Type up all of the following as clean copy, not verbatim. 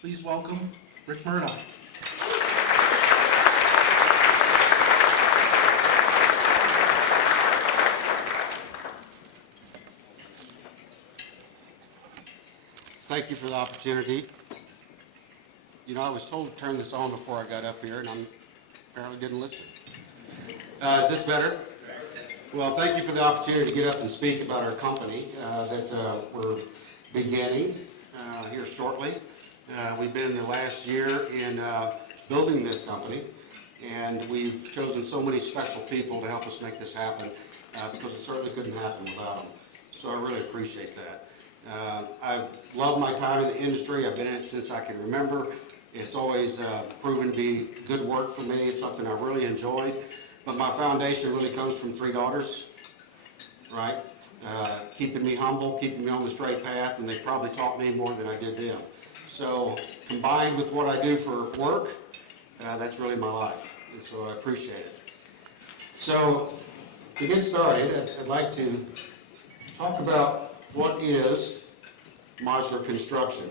Please welcome Rick Murdock. Thank you for the opportunity. You know, I was told to turn this on before I got up here, and I apparently didn't listen. Is this better? Well, thank you for the opportunity to get up and speak about our company that we're beginning here shortly. We've been the last year in building this company, and we've chosen so many special people to help us make this happen because it certainly couldn't happen without them. So I really appreciate that. I've loved my time in the industry. I've been in it since I can remember. It's always proven to be good work for me. It's something I really enjoyed. But my foundation really comes from 3 daughters, right? Keeping me humble, keeping me on the straight path, and they probably taught me more than I did them. So combined with what I do for work, that's really my life. And so I appreciate it. So to get started, I'd like to talk about what is modular construction.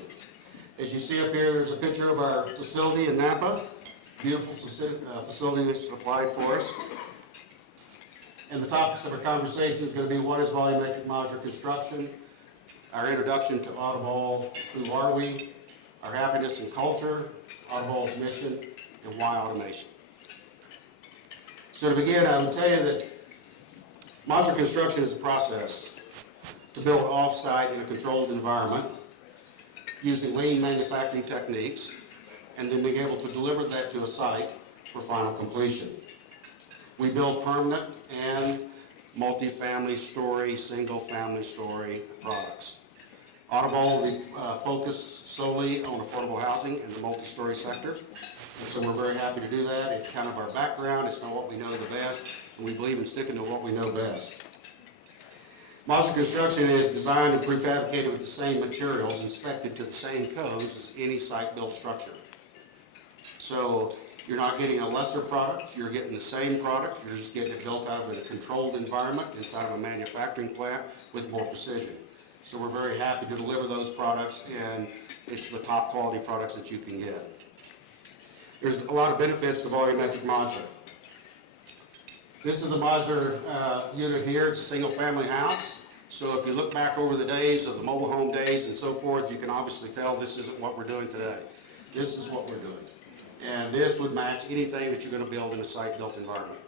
As you see up here, there's a picture of our facility in Napa. Beautiful facility that's applied for us. And the topics of our conversation is going to be what is volumetric modular construction, our introduction to Autovol, who are we, our happiness and culture, Autovol's mission, and why automation. So to begin, I will tell you that modular construction is a process to build off-site in a controlled environment using lean manufacturing techniques, and then being able to deliver that to a site for final completion. We build permanent and multi-family story, single-family story products. Autovol, we focus solely on affordable housing in the multi-story sector, and so we're very happy to do that. It's kind of our background. It's not what we know the best, and we believe in sticking to what we know best. Modular construction is designed and prefabricated with the same materials, inspected to the same codes as any site-built structure. So you're not getting a lesser product, you're getting the same product, you're just getting it built out of a controlled environment inside of a manufacturing plant with more precision. So we're very happy to deliver those products, and it's the top quality products that you can get. There's a lot of benefits to volumetric modular. This is a modular unit here. It's a single family house. So if you look back over the days of the mobile home days and so forth, you can obviously tell this isn't what we're doing today. This is what we're doing. And this would match anything that you're going to build in a site-built environment.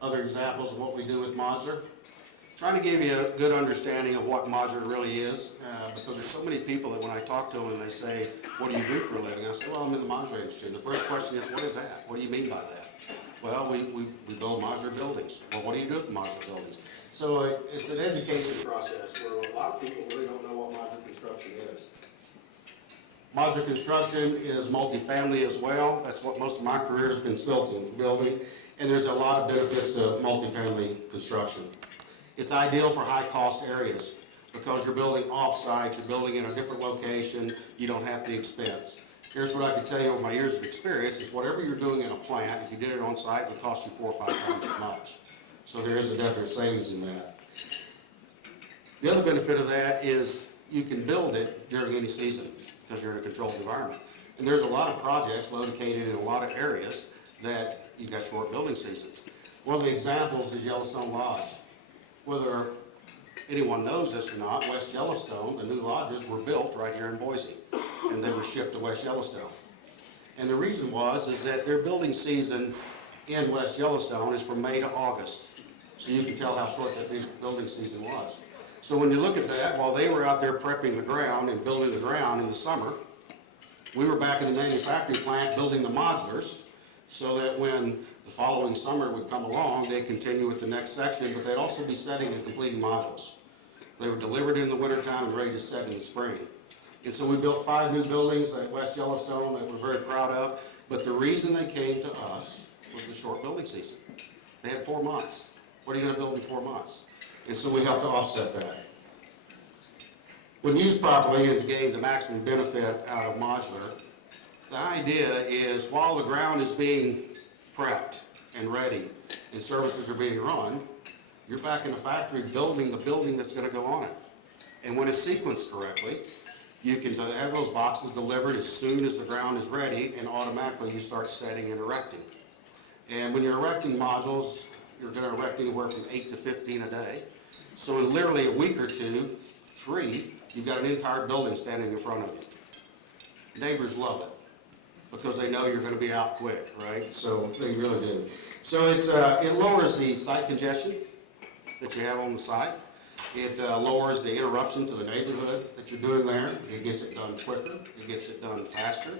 Other examples of what we do with modular. Trying to give you a good understanding of what modular really is, because there's so many people that when I talk to them and they say, what do you do for a living? I say, well, I'm in the modular industry. And the first question is, what is that? What do you mean by that? Well, we build modular buildings. Well, what do you do with modular buildings? So it's an education process where a lot of people really don't know what modular construction is. Modular construction is multifamily as well. That's what most of my career has been spent in building. And there's a lot of benefits to multifamily construction. It's ideal for high-cost areas because you're building off-site, you're building in a different location, you don't have the expense. Here's what I can tell you over my years of experience is whatever you're doing in a plant, if you did it on site, it would cost you 4 or 5 times as much. So there is a definite savings in that. The other benefit of that is you can build it during any season because you're in a controlled environment. And there's a lot of projects located in a lot of areas that you've got short building seasons. One of the examples is Yellowstone Lodge. Whether anyone knows this or not, West Yellowstone, the new lodges were built right here in Boise, and they were shipped to West Yellowstone. And the reason is that their building season in West Yellowstone is from May to August. So you can tell how short that building season was. So when you look at that, while they were out there prepping the ground and building the ground in the summer, we were back in the manufacturing plant building the modulars so that when the following summer would come along, they'd continue with the next section, but they'd also be setting and completing modules. They were delivered in the wintertime and ready to set in the spring. And so we built 5 new buildings at West Yellowstone that we're very proud of, but the reason they came to us was the short building season. They had 4 months. What are you going to build in 4 months? And so we helped to offset that. When used properly and to gain the maximum benefit out of modular, the idea is while the ground is being prepped and ready and services are being run, you're back in the factory building the building that's going to go on it. And when it's sequenced correctly, You can have those boxes delivered as soon as the ground is ready, and automatically you start setting and erecting. And when you're erecting modules, you're going to erect anywhere from 8 to 15 a day. So in literally a week or two, 3, you've got an entire building standing in front of you. Neighbors love it because they know you're going to be out quick, right? So they really do. So it lowers the site congestion that you have on the site. It lowers the interruption to the neighborhood that you're doing there. It gets it done quicker. It gets it done faster.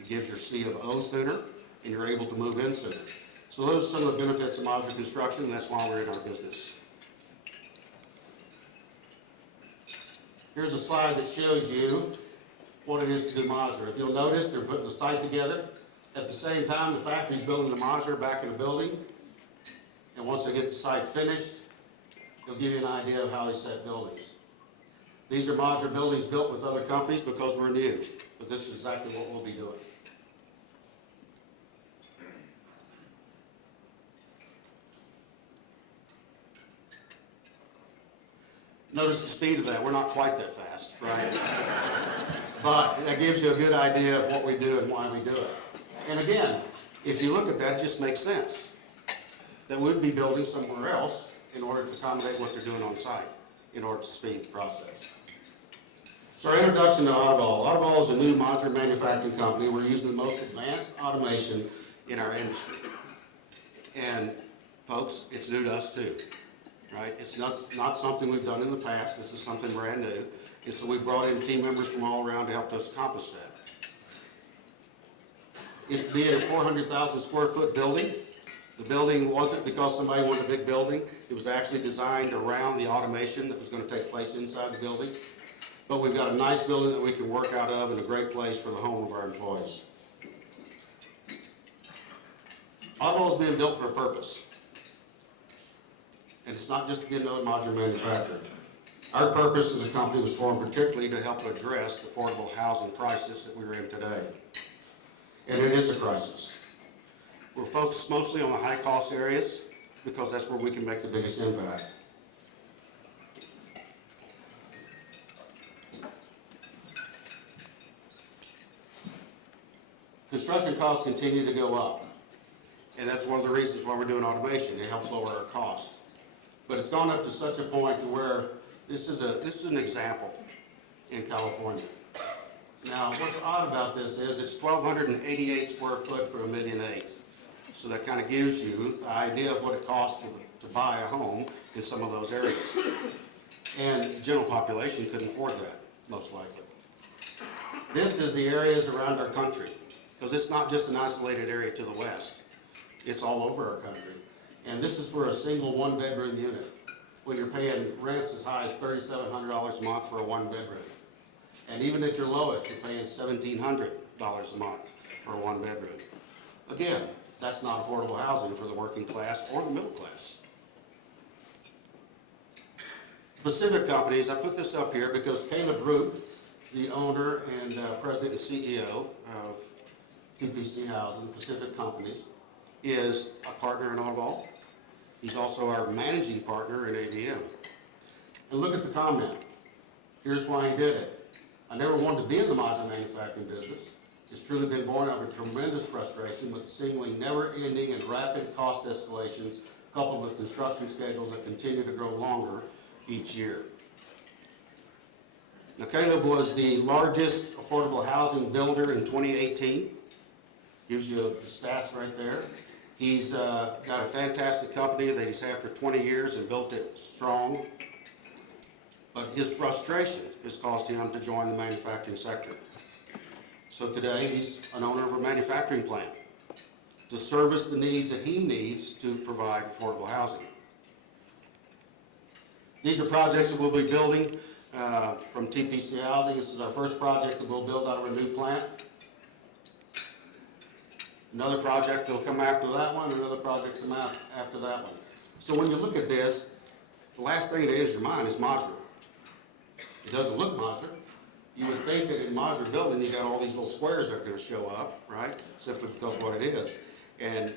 It gives your C of O sooner, and you're able to move in sooner. So those are some of the benefits of modular construction, and that's why we're in our business. Here's a slide that shows you what it is to do modular. If you'll notice, they're putting the site together. At the same time, the factory's building the modular back in the building. And once they get the site finished, they'll give you an idea of how they set buildings. These are modular buildings built with other companies because we're new, but this is exactly what we'll be doing. Notice the speed of that. We're not quite that fast, right? But that gives you a good idea of what we do and why we do it. And again, if you look at that, it just makes sense that we'd be building somewhere else in order to accommodate what they're doing on site, in order to speed the process. So our introduction to Autovol. Autovol is a new modular manufacturing company. We're using the most advanced automation in our industry. And folks, it's new to us too, right? It's not something we've done in the past. This is something brand new. And so we brought in team members from all around to help us accomplish that. It's being a 400,000 square foot building. The building wasn't because somebody wanted a big building. It was actually designed around the automation that was going to take place inside the building. But we've got a nice building that we can work out of and a great place for the home of our employees. Autovol is being built for a purpose. And it's not just to be another modular manufacturer. Our purpose as a company was formed particularly to help address the affordable housing crisis that we're in today. And it is a crisis. We're focused mostly on the high-cost areas because that's where we can make the biggest impact. Construction costs continue to go up, and that's one of the reasons why we're doing automation. It helps lower our cost. But it's gone up to such a point to where this is an example in California. Now, what's odd about this is it's 1,288 square foot for $1.8 million. So that kind of gives you the idea of what it costs to buy a home in some of those areas. And the general population couldn't afford that, most likely. This is the areas around our country, because it's not just an isolated area to the west. It's all over our country. And this is for a single one-bedroom unit, when you're paying rents as high as $3,700 a month for a one-bedroom. And even at your lowest, you're paying $1,700 a month for a one-bedroom. Again, that's not affordable housing for the working class or the middle class. Specific companies, I put this up here because Caleb Root, the owner and president and CEO of TPC Housing, Pacific Companies, is a partner in Autovol. He's also our managing partner in ADM. And look at the comment. Here's why he did it. I never wanted to be in the modular manufacturing business. It's truly been born out of a tremendous frustration with seemingly never-ending and rapid cost escalations coupled with construction schedules that continue to grow longer each year. Now, Caleb was the largest affordable housing builder in 2018. Gives you the stats right there. He's got a fantastic company that he's had for 20 years and built it strong. But his frustration has caused him to join the manufacturing sector. So today, he's an owner of a manufacturing plant to service the needs that he needs to provide affordable housing. These are projects that we'll be building from TPC Housing. This is our first project that we'll build out of our new plant. Another project that'll come after that one, another project come out after that one. So when you look at this, the last thing that enters your mind is modular. It doesn't look modular. You would think that in modular building, you got all these little squares that are going to show up, right? Simply because of what it is. And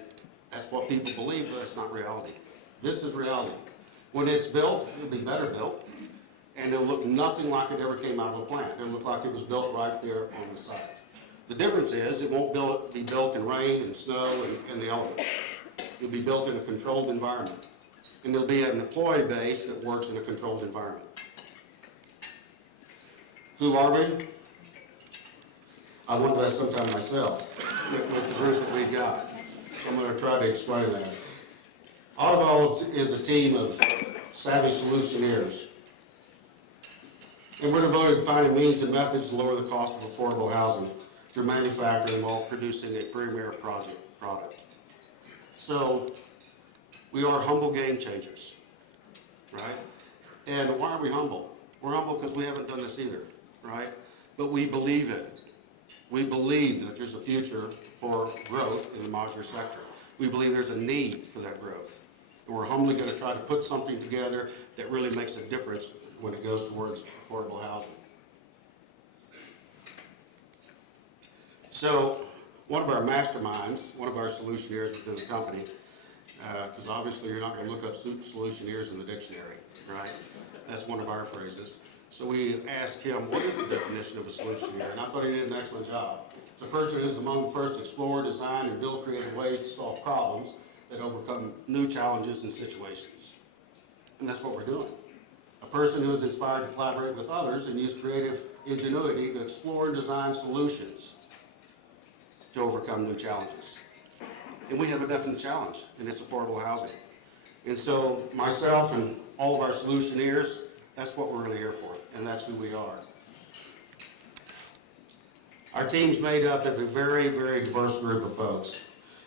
that's what people believe, but it's not reality. This is reality. When it's built, it'll be better built. and it'll look nothing like it ever came out of a plant. It'll look like it was built right there on the site. The difference is it won't be built in rain and snow and the elements. It'll be built in a controlled environment. And there'll be an employee base that works in a controlled environment. Who are we? I wonder that sometime myself with the group that we've got. So I'm going to try to explain that. Autovol is a team of savvy solutioneers. And we're devoted to finding means and methods to lower the cost of affordable housing through manufacturing while producing a premier product. So we are humble game changers, right? And why are we humble? We're humble because we haven't done this either, right? But we believe in it. We believe that there's a future for growth in the modular sector. We believe there's a need for that growth. And we're humbly going to try to put something together that really makes a difference when it goes towards affordable housing. So one of our masterminds, one of our solutioneers within the company, because obviously you're not going to look up solutioneers in the dictionary, right? That's one of our phrases. So we asked him, what is the definition of a solutioneer? And I thought he did an excellent job. It's a person who's among the first to explore, design, and build creative ways to solve problems that overcome new challenges and situations. And that's what we're doing. A person who is inspired to collaborate with others and use creative ingenuity to explore and design solutions to overcome new challenges. And we have a definite challenge, and it's affordable housing. And so myself and all of our solutioneers, that's what we're really here for, and that's who we are. Our team's made up of a very, very diverse group of folks,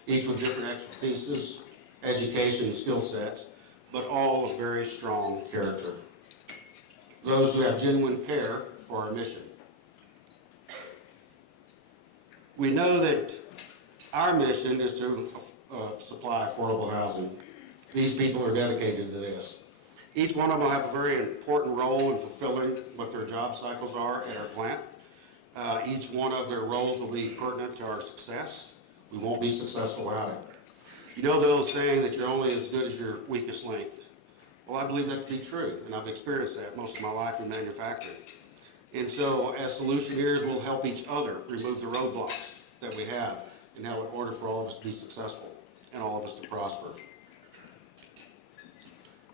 each with different expertises, education, and skill sets, but all of very strong character. Those who have genuine care for our mission. We know that our mission is to supply affordable housing. These people are dedicated to this. Each one of them will have a very important role in fulfilling what their job cycles are at our plant. Each one of their roles will be pertinent to our success. We won't be successful without it. You know the old saying that you're only as good as your weakest link. Well, I believe that to be true, and I've experienced that most of my life in manufacturing. And so, as solutioneers, we'll help each other remove the roadblocks that we have in order for all of us to be successful and all of us to prosper.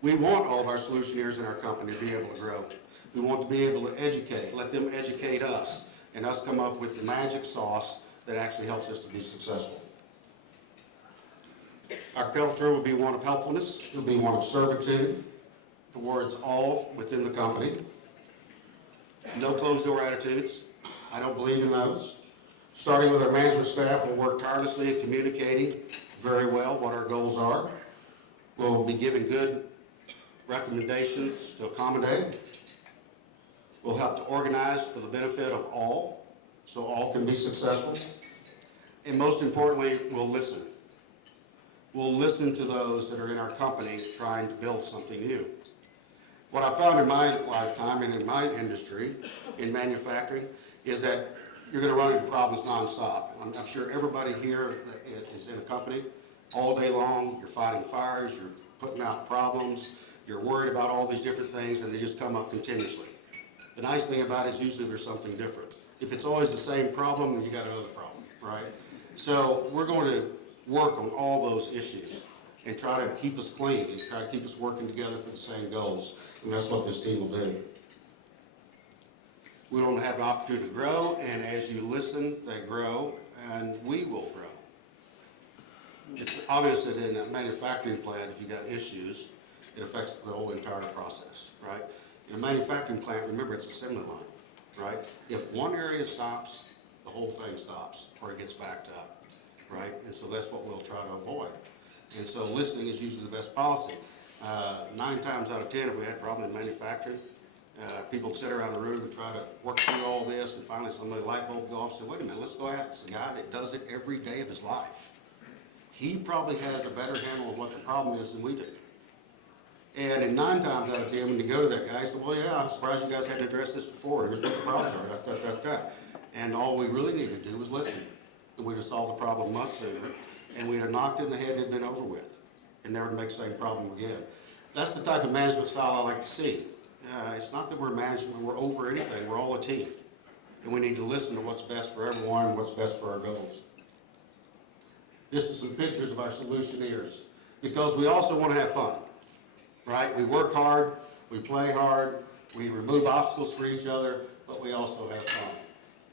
We want all of our solutioneers in our company to be able to grow. We want to be able to educate, let them educate us, and us come up with the magic sauce that actually helps us to be successful. Our culture will be one of helpfulness. It will be one of servitude towards all within the company. No closed-door attitudes. I don't believe in those. Starting with our management staff, we'll work tirelessly in communicating very well what our goals are. We'll be giving good recommendations to accommodate. We'll help to organize for the benefit of all, so all can be successful. And most importantly, we'll listen. We'll listen to those that are in our company trying to build something new. What I found in my lifetime and in my industry, in manufacturing, is that you're going to run into problems nonstop. I'm sure everybody here that is in a company all day long, you're fighting fires, you're putting out problems, you're worried about all these different things, and they just come up continuously. The nice thing about it is usually there's something different. If it's always the same problem, then you got another problem, right? So we're going to work on all those issues and try to keep us clean and try to keep us working together for the same goals. And that's what this team will do. We want to have the opportunity to grow, and as you listen, they grow, and we will grow. It's obvious that in a manufacturing plant, if you've got issues, it affects the whole entire process, right? In a manufacturing plant, remember, it's assembly line, right? If one area stops, the whole thing stops, or it gets backed up, right? And so that's what we'll try to avoid. And so listening is usually the best policy. 9 times out of 10, if we had a problem in manufacturing, people sit around the room and try to work through all this, and finally somebody light bulb go off and say, wait a minute, let's go out. It's the guy that does it every day of his life. He probably has a better handle on what the problem is than we do. And in 9 times out of 10, when you go to that guy, he said, well, yeah, I'm surprised you guys hadn't addressed this before. Here's what the problems are, And all we really needed to do was listen. And we'd have solved the problem much sooner, and we'd have knocked it in the head and it'd been over with, and never make the same problem again. That's the type of management style I like to see. it's not that we're management, we're over anything, we're all a team. And we need to listen to what's best for everyone and what's best for our goals. This is some pictures of our solutioneers, because we also want to have fun, right? We work hard, we play hard, we remove obstacles for each other, but we also have fun.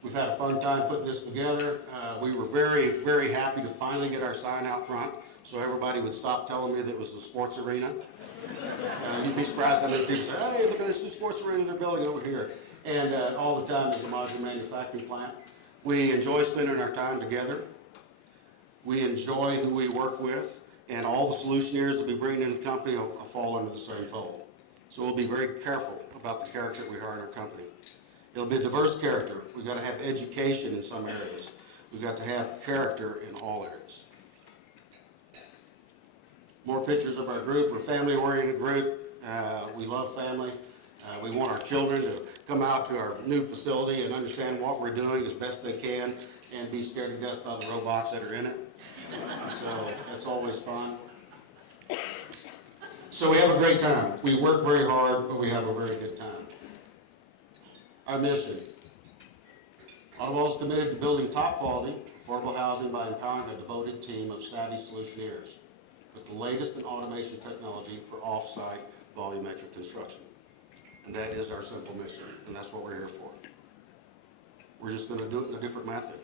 We've had a fun time putting this together. We were very, very happy to finally get our sign out front, so everybody would stop telling me that it was the sports arena. You'd be surprised how many people say, hey, look at this new sports arena they're building over here. And all the time is a modular manufacturing plant. We enjoy spending our time together. We enjoy who we work with, and all the solutioneers that we bring into the company will fall under the same fold. So we'll be very careful about the character we hire in our company. It'll be a diverse character. We've got to have education in some areas. We've got to have character in all areas. More pictures of our group. We're a family-oriented group. We love family. We want our children to come out to our new facility and understand what we're doing as best they can and be scared to death by the robots that are in it. So that's always fun. So we have a great time. We work very hard, but we have a very good time. Our mission. Autovol is committed to building top quality, affordable housing by empowering a devoted team of savvy solutioneers with the latest in automation technology for off-site volumetric construction. And that is our simple mission, and that's what we're here for. We're just going to do it in a different method.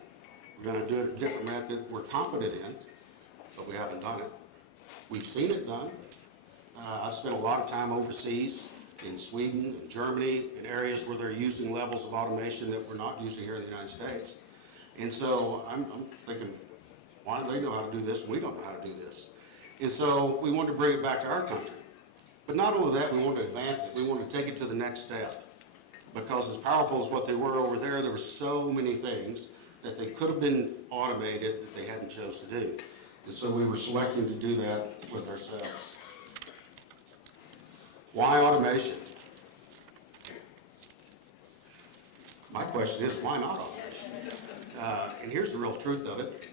We're going to do it in a different method we're confident in, but we haven't done it. We've seen it done. I've spent a lot of time overseas in Sweden, in Germany, in areas where they're using levels of automation that we're not using here in the United States. And so I'm thinking, why do they know how to do this and we don't know how to do this? And so we want to bring it back to our country. But not only that, we want to advance it. We want to take it to the next step. Because as powerful as what they were over there, there were so many things that they could have been automated that they hadn't chose to do. And so we were selecting to do that with ourselves. Why automation? My question is, why not automation? And here's the real truth of it.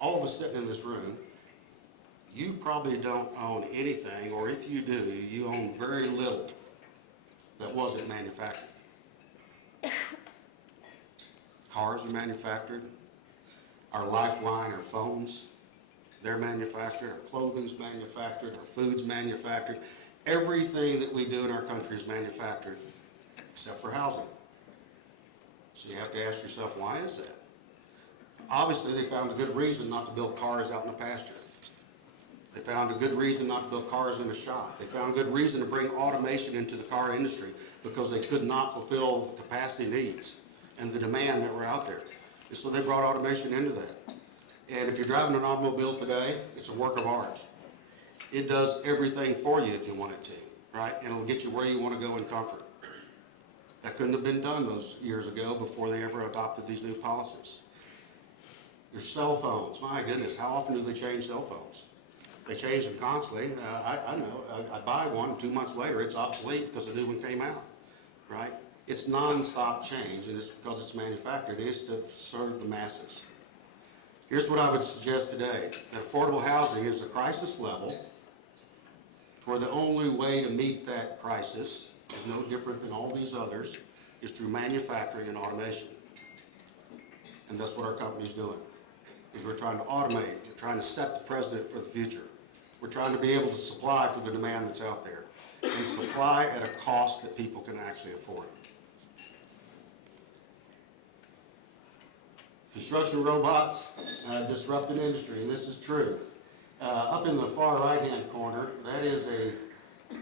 All of us sitting in this room, you probably don't own anything, or if you do, you own very little that wasn't manufactured. Cars are manufactured. Our lifeline, our phones, they're manufactured. Our clothing's manufactured. Our food's manufactured. Everything that we do in our country is manufactured, except for housing. So you have to ask yourself, why is that? Obviously, they found a good reason not to build cars out in the pasture. They found a good reason not to build cars in a shop. They found a good reason to bring automation into the car industry because they could not fulfill the capacity needs and the demand that were out there. And so they brought automation into that. And if you're driving an automobile today, it's a work of art. It does everything for you if you want it to, right? And it'll get you where you want to go in comfort. That couldn't have been done those years ago before they ever adopted these new policies. Your cell phones, my goodness, how often do they change cell phones? They change them constantly. I know, I buy one, 2 months later, it's obsolete because a new one came out, right? It's non-stop change, and it's because it's manufactured. It is to serve the masses. Here's what I would suggest today, that affordable housing is a crisis level, where the only way to meet that crisis is no different than all these others, is through manufacturing and automation. And that's what our company's doing, is we're trying to automate, we're trying to set the precedent for the future. We're trying to be able to supply for the demand that's out there, and supply at a cost that people can actually afford. Construction robots disrupt an industry, and this is true. Up in the far right-hand corner, that is a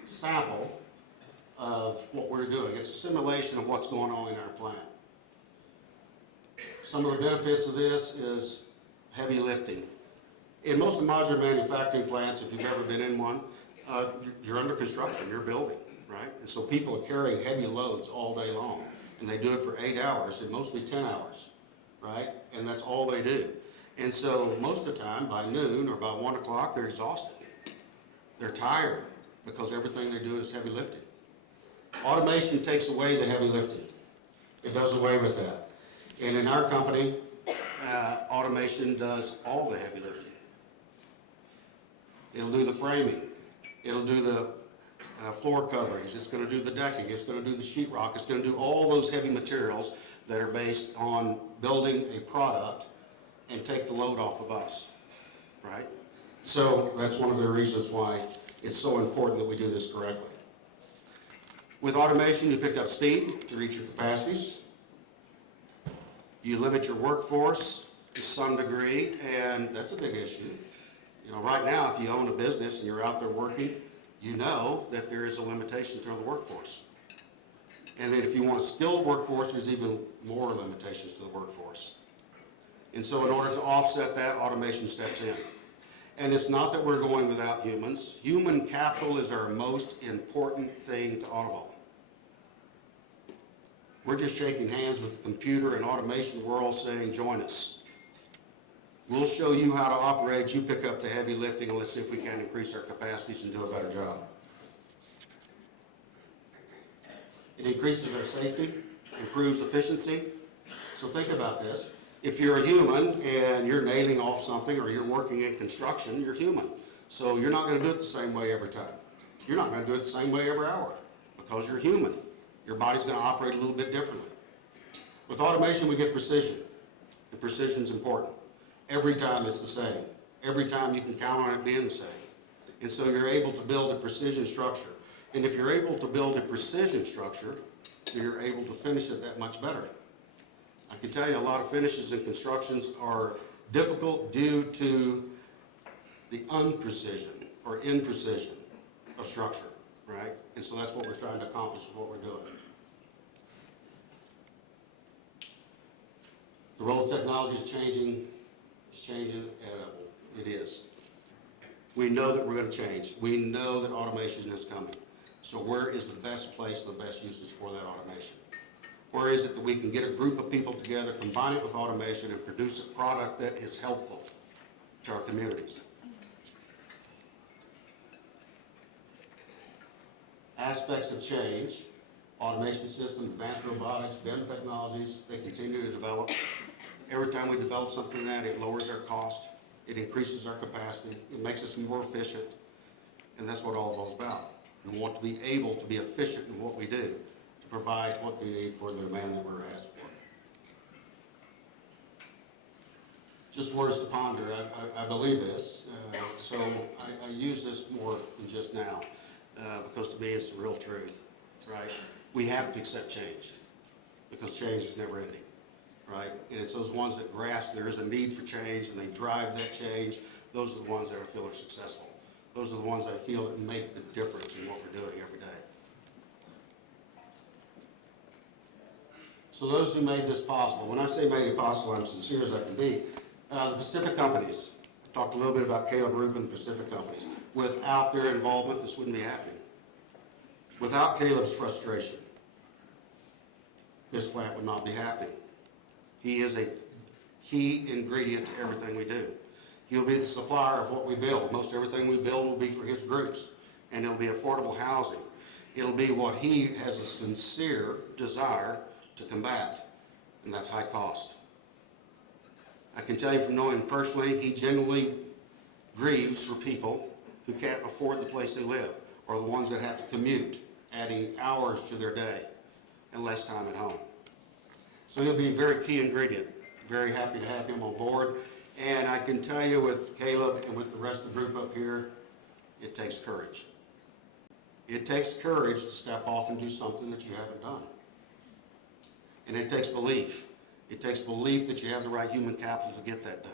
sample of what we're doing. It's a simulation of what's going on in our plant. Some of the benefits of this is heavy lifting. In most of the modular manufacturing plants, if you've ever been in one, you're under construction, you're building, right? And so people are carrying heavy loads all day long, and they do it for 8 hours, and mostly 10 hours, right? And that's all they do. And so most of the time, by noon or by 1 o'clock, they're exhausted. They're tired because everything they're doing is heavy lifting. Automation takes away the heavy lifting. It does away with that. And in our company, automation does all the heavy lifting. It'll do the framing. It'll do the floor coverings, it's going to do the decking, it's going to do the sheetrock, it's going to do all those heavy materials that are based on building a product and take the load off of us, right? So that's one of the reasons why it's so important that we do this correctly. With automation, you picked up speed to reach your capacities. You limit your workforce to some degree, and that's a big issue. You know, right now, if you own a business and you're out there working, you know that there is a limitation to the workforce. And then if you want a skilled workforce, there's even more limitations to the workforce. And so in order to offset that, automation steps in. And it's not that we're going without humans. Human capital is our most important thing to Autovol. We're just shaking hands with the computer and automation world saying, join us. We'll show you how to operate, you pick up the heavy lifting, and let's see if we can increase our capacities and do a better job. It increases our safety, improves efficiency. So think about this. If you're a human and you're nailing off something or you're working in construction, you're human. So you're not going to do it the same way every time. You're not going to do it the same way every hour because you're human. Your body's going to operate a little bit differently. With automation, we get precision, and precision's important. Every time it's the same. Every time you can count on it being the same. And so you're able to build a precision structure. And if you're able to build a precision structure, then you're able to finish it that much better. I can tell you a lot of finishes in constructions are difficult due to the unprecision or imprecision of structure, right? And so that's what we're trying to accomplish with what we're doing. The role of technology is changing. It's changing at it is. We know that we're going to change. We know that automation is coming. So where is the best place, the best usage for that automation? Where is it that we can get a group of people together, combine it with automation, and produce a product that is helpful to our communities? Aspects of change, automation system, advanced robotics, BIM technologies, they continue to develop. Every time we develop something like that, it lowers our cost, it increases our capacity, it makes us more efficient, and that's what Autovol is about. We want to be able to be efficient in what we do, to provide what we need for the demand that we're asked for. Just words to ponder. I believe this, so I use this more than just now, because to me it's the real truth, right? We have to accept change, because change is never ending, right? And it's those ones that grasp there is a need for change and they drive that change. Those are the ones that I feel are successful. Those are the ones I feel that make the difference in what we're doing every day. So those who made this possible, when I say made it possible, I'm sincere as I can be. The Pacific companies, I talked a little bit about Caleb Rubin, the Pacific companies. Without their involvement, this wouldn't be happening. Without Caleb's frustration, this plant would not be happening. He is a key ingredient to everything we do. He'll be the supplier of what we build. Most everything we build will be for his groups, and it'll be affordable housing. It'll be what he has a sincere desire to combat, and that's high cost. I can tell you from knowing him personally, he genuinely grieves for people who can't afford the place they live, or the ones that have to commute, adding hours to their day and less time at home. So he'll be a very key ingredient. Very happy to have him on board. And I can tell you with Caleb and with the rest of the group up here, it takes courage. It takes courage to step off and do something that you haven't done. And it takes belief. It takes belief that you have the right human capital to get that done.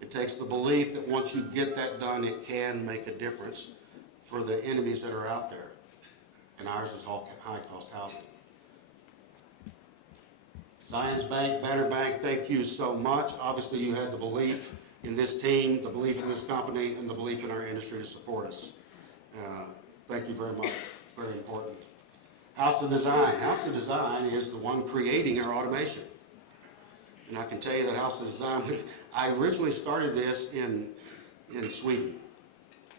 It takes the belief that once you get that done, it can make a difference for the enemies that are out there. And ours is all high-cost housing. Zions Bank, Banner Bank, thank you so much. Obviously, you had the belief in this team, the belief in this company, and the belief in our industry to support us. Thank you very much. It's very important. House of Design. House of Design is the one creating our automation. And I can tell you that House of Design, I originally started this in Sweden.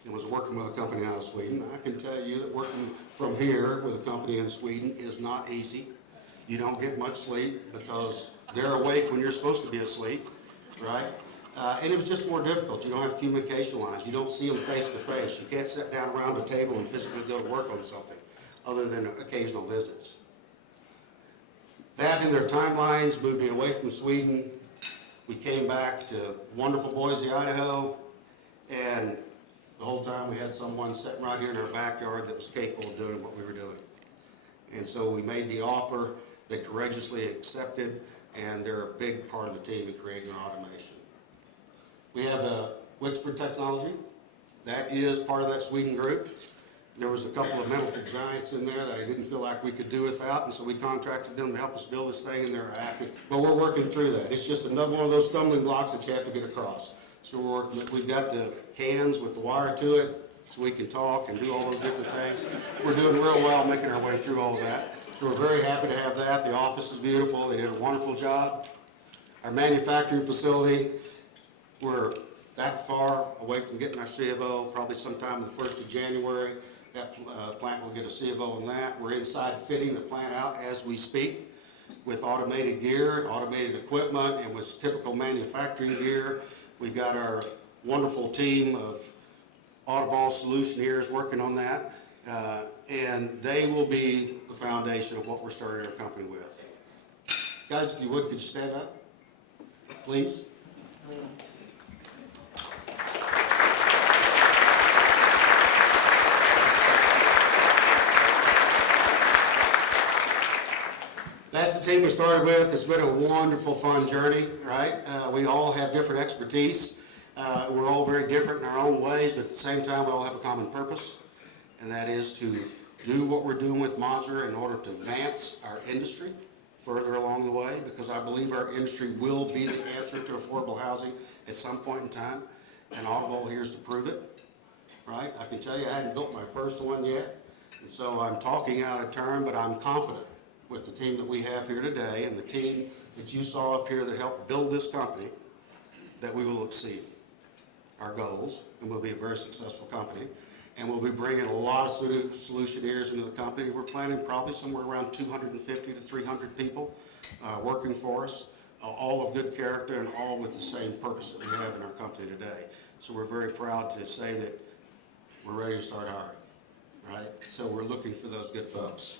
I was working with a company out of Sweden. I can tell you that working from here with a company in Sweden is not easy. You don't get much sleep because they're awake when you're supposed to be asleep, right? And it was just more difficult. You don't have communication lines. You don't see them face to face. You can't sit down around a table and physically go to work on something other than occasional visits. That and their timelines moved me away from Sweden. We came back to wonderful Boise, Idaho, and the whole time we had someone sitting right here in our backyard that was capable of doing what we were doing. And so we made the offer, they courageously accepted, and they're a big part of the team in creating our automation. We have Wixford Technology. That is part of that Sweden group. There was a couple of medical giants in there that I didn't feel like we could do without, and so we contracted them to help us build this thing, and they're active. But we're working through that. It's just another one of those stumbling blocks that you have to get across. So we're working. We've got the cans with the wire to it, so we can talk and do all those different things. We're doing real well making our way through all of that. So we're very happy to have that. The office is beautiful. They did a wonderful job. Our manufacturing facility, we're that far away from getting our C of O, probably sometime the 1st of January. That plant will get a C of O on that. We're inside fitting the plant out as we speak with automated gear, automated equipment, and with typical manufacturing gear. We've got our wonderful team of Autovol solutioneers working on that, and they will be the foundation of what we're starting our company with. Guys, if you would, could you stand up, please? That's the team we started with. It's been a wonderful, fun journey, right? We all have different expertise. We're all very different in our own ways, but at the same time, we all have a common purpose, and that is to do what we're doing with Modular in order to advance our industry further along the way, because I believe our industry will be the answer to affordable housing at some point in time, and Autovol here is to prove it, right? I can tell you I hadn't built my first one yet, and so I'm talking out of turn, but I'm confident with the team that we have here today and the team that you saw up here that helped build this company, that we will exceed our goals and we'll be a very successful company. And we'll be bringing a lot of solutioneers into the company. We're planning probably somewhere around 250 to 300 people working for us, all of good character and all with the same purpose that we have in our company today. So we're very proud to say that we're ready to start hiring, right? So we're looking for those good folks.